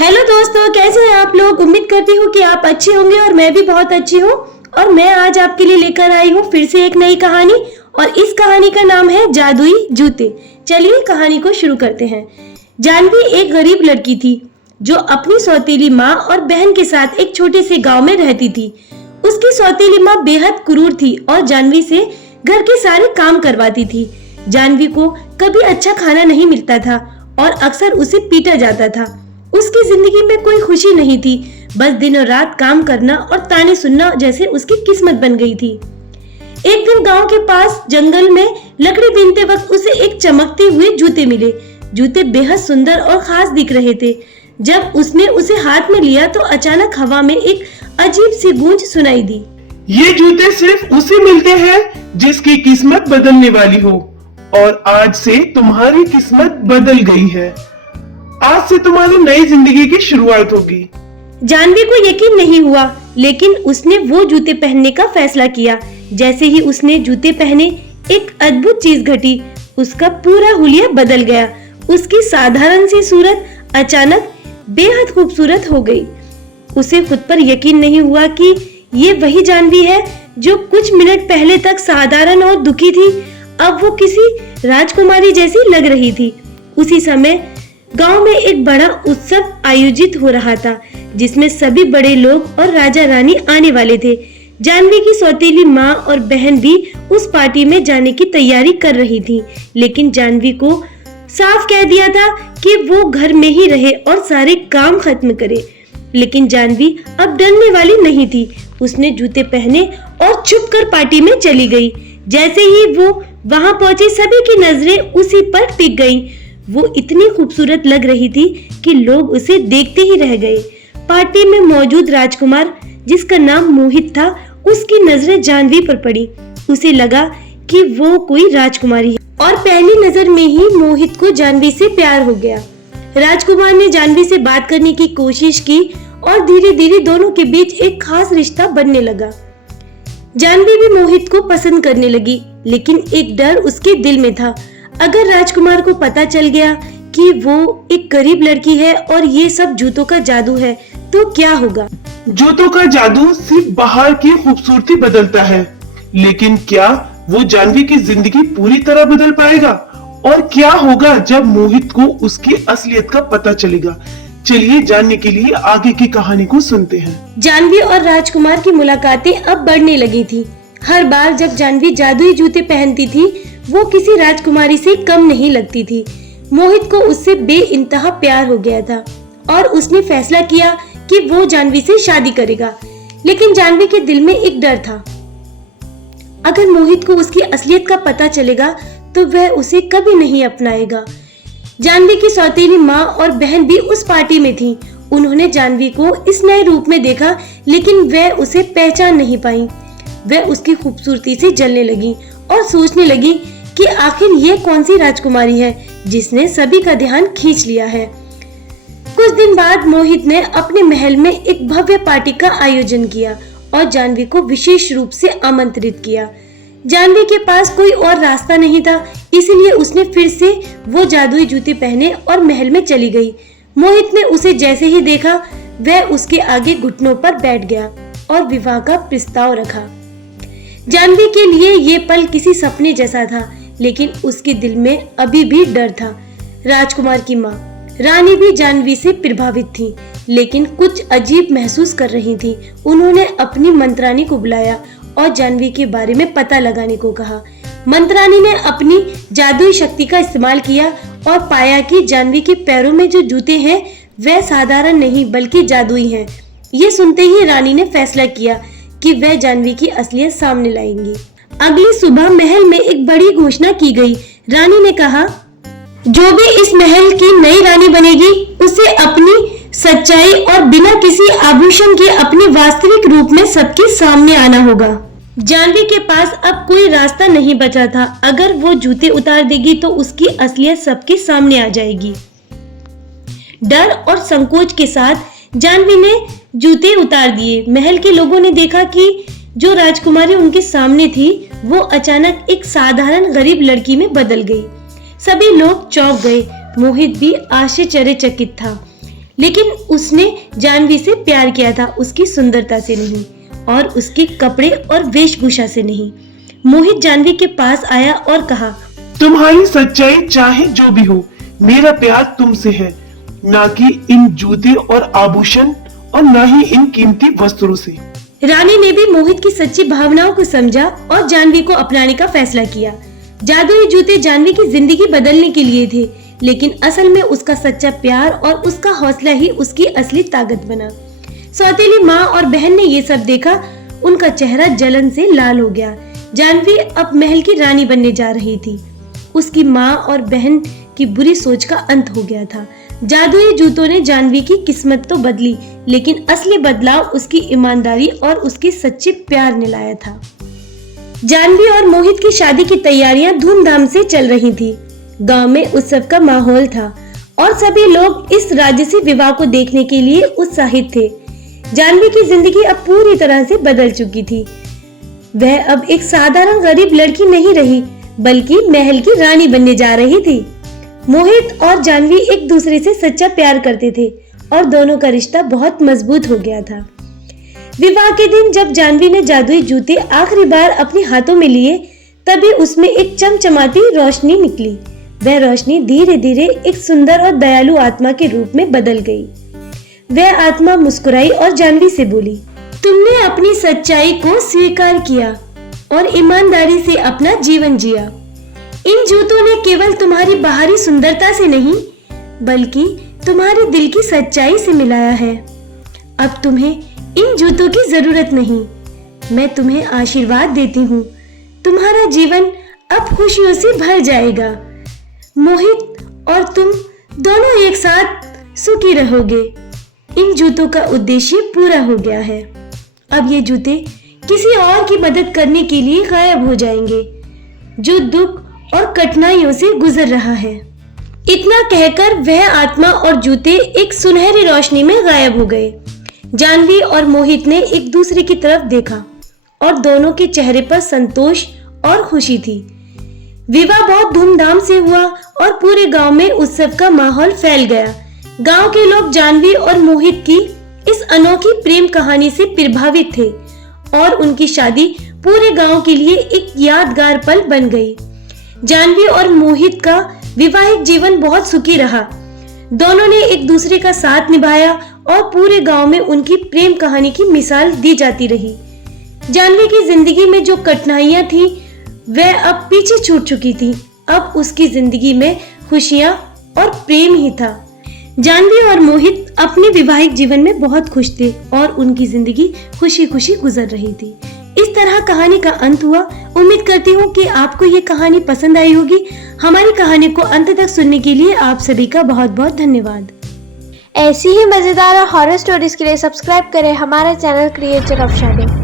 Hello दोस्तों, कैसे हैं आप लोग। उम्मीद करती हूँ कि आप अच्छे होंगे और मैं भी बहुत अच्छी हूँ। और मैं आज आपके लिए लेकर आई हूँ फिर से एक नई कहानी और इस कहानी का नाम है जादुई जूते। चलिए कहानी को शुरू करते हैं। जानवी एक गरीब लड़की थी जो अपनी सौतेली माँ और बहन के साथ एक छोटे से गांव में रहती थी। उसकी सौतेली माँ बेहद क्रूर थी और जानवी से घर के सारे काम करवाती थी। जानवी को कभी अच्छा खाना नहीं मिलता था और अक्सर उसे पीटा जाता था। उसकी जिंदगी में कोई खुशी नहीं थी, बस दिन और रात काम करना और ताने सुनना जैसे उसकी किस्मत बन गई थी। एक दिन गांव के पास जंगल में लकड़ी बीनते वक्त उसे एक चमकते हुए जूते मिले। जूते बेहद सुंदर और खास दिख रहे थे। जब उसने उसे हाथ में लिया तो अचानक हवा में एक अजीब सी गूंज सुनाई दी। ये जूते सिर्फ उसे मिलते हैं जिसकी किस्मत बदलने वाली हो, और आज से तुम्हारी किस्मत बदल गई है। आज से तुम्हारी नई जिंदगी की शुरुआत होगी। जानवी को यकीन नहीं हुआ, लेकिन उसने वो जूते पहनने का फैसला किया। जैसे ही उसने जूते पहने, एक अद्भुत चीज घटी। उसका पूरा हुलिया बदल गया। उसकी साधारण सी सूरत अचानक बेहद खूबसूरत हो गई। उसे खुद पर यकीन नहीं हुआ कि ये वही जानवी है जो कुछ मिनट पहले तक साधारण और दुखी थी। अब वो किसी राजकुमारी जैसी लग रही थी। उसी समय गांव में एक बड़ा उत्सव आयोजित हो रहा था, जिसमें सभी बड़े लोग और राजा रानी आने वाले थे। जानवी की सौतेली माँ और बहन भी उस पार्टी में जाने की तैयारी कर रही थी, लेकिन जानवी को साफ कह दिया था कि वो घर में ही रहे और सारे काम खत्म करे। लेकिन जानवी अब डरने वाली नहीं थी। उसने जूते पहने और छुपकर पार्टी में चली गई। जैसे ही वो वहां पहुंची, सभी की नजरें उसी पर टिक गईं। वो इतनी खूबसूरत लग रही थी कि लोग उसे देखते ही रह गए। पार्टी में मौजूद राजकुमार, जिसका नाम मोहित था, उसकी नजरें जानवी पर पड़ी। उसे लगा कि वो कोई राजकुमारी है और पहली नजर में ही मोहित को जानवी से प्यार हो गया। राजकुमार ने जानवी से बात करने की कोशिश की और धीरे धीरे दोनों के बीच एक खास रिश्ता बनने लगा। जानवी भी मोहित को पसंद करने लगी, लेकिन एक डर उसके दिल में था। अगर राजकुमार को पता चल गया कि वो एक गरीब लड़की है और ये सब जूतों का जादू है, तो क्या होगा। जूतों का जादू सिर्फ बाहर की खूबसूरती बदलता है, लेकिन क्या वो जानवी की जिंदगी पूरी तरह बदल पाएगा? और क्या होगा जब मोहित को उसकी असलियत का पता चलेगा? चलिए जानने के लिए आगे की कहानी को सुनते हैं। जानवी और राजकुमार की मुलाकातें अब बढ़ने लगी थी। हर बार जब जानवी जादुई जूते पहनती थी, वो किसी राजकुमारी से कम नहीं लगती थी। मोहित को उससे बेइंतहा प्यार हो गया था और उसने फैसला किया कि वो जानवी से शादी करेगा। लेकिन जानवी के दिल में एक डर था। अगर मोहित को उसकी असलियत का पता चलेगा तो वह उसे कभी नहीं अपनाएगा। जानवी की सौतेली माँ और बहन भी उस पार्टी में थी। उन्होंने जानवी को इस नए रूप में देखा, लेकिन वह उसे पहचान नहीं पाई। वह उसकी खूबसूरती से जलने लगी और सोचने लगी कि आखिर ये कौन सी राजकुमारी है जिसने सभी का ध्यान खींच लिया है। कुछ दिन बाद मोहित ने अपने महल में एक भव्य पार्टी का आयोजन किया और जानवी को विशेष रूप से आमंत्रित किया। जानवी के पास कोई और रास्ता नहीं था, इसलिए उसने फिर से वो जादुई जूते पहने और महल में चली गई। मोहित ने उसे जैसे ही देखा, वह उसके आगे घुटनों पर बैठ गया और विवाह का प्रस्ताव रखा। जानवी के लिए ये पल किसी सपने जैसा था, लेकिन उसके दिल में अभी भी डर था। राजकुमार की माँ रानी भी जानवी से प्रभावित थी, लेकिन कुछ अजीब महसूस कर रही थी। उन्होंने अपनी मंत्रानी को बुलाया और जानवी के बारे में पता लगाने को कहा। मंत्रानी ने अपनी जादुई शक्ति का इस्तेमाल किया और पाया कि जानवी के पैरों में जो जूते हैं वह साधारण नहीं बल्कि जादुई हैं। ये सुनते ही रानी ने फैसला किया कि वह जानवी की असलियत सामने लाएंगी। अगली सुबह महल में एक बड़ी घोषणा की गई। रानी ने कहा, जो भी इस महल की नई रानी बनेगी, उसे अपनी सच्चाई और बिना किसी आभूषण के अपने वास्तविक रूप में सबके सामने आना होगा। जानवी के पास अब कोई रास्ता नहीं बचा था। अगर वो जूते उतार देगी तो उसकी असलियत सबके सामने आ जाएगी। डर और संकोच के साथ जानवी ने जूते उतार दिए। महल के लोगों ने देखा कि जो राजकुमारी उनके सामने थी, वो अचानक एक साधारण गरीब लड़की में बदल गई। सभी लोग चौंक गए। मोहित भी आश्चर्यचकित था, लेकिन उसने जानवी से प्यार किया था, उसकी सुंदरता से नहीं और उसके कपड़े और वेशभूषा से नहीं। मोहित जानवी के पास आया और कहा, तुम्हारी सच्चाई चाहे जो भी हो, मेरा प्यार तुमसे है, ना कि इन जूते और आभूषण और ना ही इन कीमती वस्त्रों से। रानी ने भी मोहित की सच्ची भावनाओं को समझा और जानवी को अपनाने का फैसला किया। जादुई जूते जानवी की जिंदगी बदलने के लिए थे, लेकिन असल में उसका सच्चा प्यार और उसका हौसला ही उसकी असली ताकत बना। सौतेली माँ और बहन ने ये सब देखा, उनका चेहरा जलन से लाल हो गया। जानवी अब महल की रानी बनने जा रही थी। उसकी माँ और बहन की बुरी सोच का अंत हो गया था। जादुई जूतों ने जानवी की किस्मत तो बदली, लेकिन असली बदलाव उसकी ईमानदारी और उसके सच्चे प्यार ने लाया था। जानवी और मोहित की शादी की तैयारियां धूमधाम से चल रही थी। गांव में उत्सव का माहौल था और सभी लोग इस राजसी विवाह को देखने के लिए उत्साहित थे। जानवी की जिंदगी अब पूरी तरह से बदल चुकी थी। वह अब एक साधारण गरीब लड़की नहीं रही, बल्कि महल की रानी बनने जा रही थी। मोहित और जानवी एक दूसरे से सच्चा प्यार करते थे और दोनों का रिश्ता बहुत मजबूत हो गया था। विवाह के दिन जब जानवी ने जादुई जूते आखिरी बार अपने हाथों में लिए, तभी उसमें एक चमचमाती रोशनी निकली। वह रोशनी धीरे धीरे एक सुंदर और दयालु आत्मा के रूप में बदल गई। वह आत्मा मुस्कुराई और जानवी से बोली, तुमने अपनी सच्चाई को स्वीकार किया और ईमानदारी से अपना जीवन जिया। इन जूतों ने केवल तुम्हारी बाहरी सुंदरता से नहीं, बल्कि तुम्हारे दिल की सच्चाई से मिलाया है। अब तुम्हें इन जूतों की जरूरत नहीं, मैं तुम्हें आशीर्वाद देती हूँ। तुम्हारा जीवन अब खुशियों से भर जाएगा। मोहित और तुम दोनों एक साथ सुखी रहोगे। इन जूतों का उद्देश्य पूरा हो गया है। अब ये जूते किसी और की मदद करने के लिए गायब हो जाएंगे, जो दुख और कठिनाइयों से गुजर रहा है। इतना कहकर वह आत्मा और जूते एक सुनहरी रोशनी में गायब हो गए। जानवी और मोहित ने एक दूसरे की तरफ देखा और दोनों के चेहरे पर संतोष और खुशी थी। विवाह बहुत धूमधाम से हुआ और पूरे गांव में उत्सव का माहौल फैल गया। गांव के लोग जानवी और मोहित की इस अनोखी प्रेम कहानी से प्रभावित थे और उनकी शादी पूरे गांव के लिए एक यादगार पल बन गई। जानवी और मोहित का वैवाहिक जीवन बहुत सुखी रहा। दोनों ने एक दूसरे का साथ निभाया और पूरे गांव में उनकी प्रेम कहानी की मिसाल दी जाती रही। जानवी की जिंदगी में जो कठिनाइयां थी, वह अब पीछे छूट चुकी थी। अब उसकी जिंदगी में खुशियां और प्रेम ही था। जानवी और मोहित अपने वैवाहिक जीवन में बहुत खुश थे और उनकी जिंदगी खुशी खुशी गुजर रही थी। इस तरह कहानी का अंत हुआ। उम्मीद करती हूँ कि आपको ये कहानी पसंद आई होगी। हमारी कहानी को अंत तक सुनने के लिए आप सभी का बहुत बहुत धन्यवाद। ऐसी ही मजेदार और हॉरर स्टोरीज के लिए सब्सक्राइब करें हमारा चैनल क्रिएचर ऑफ शैडो।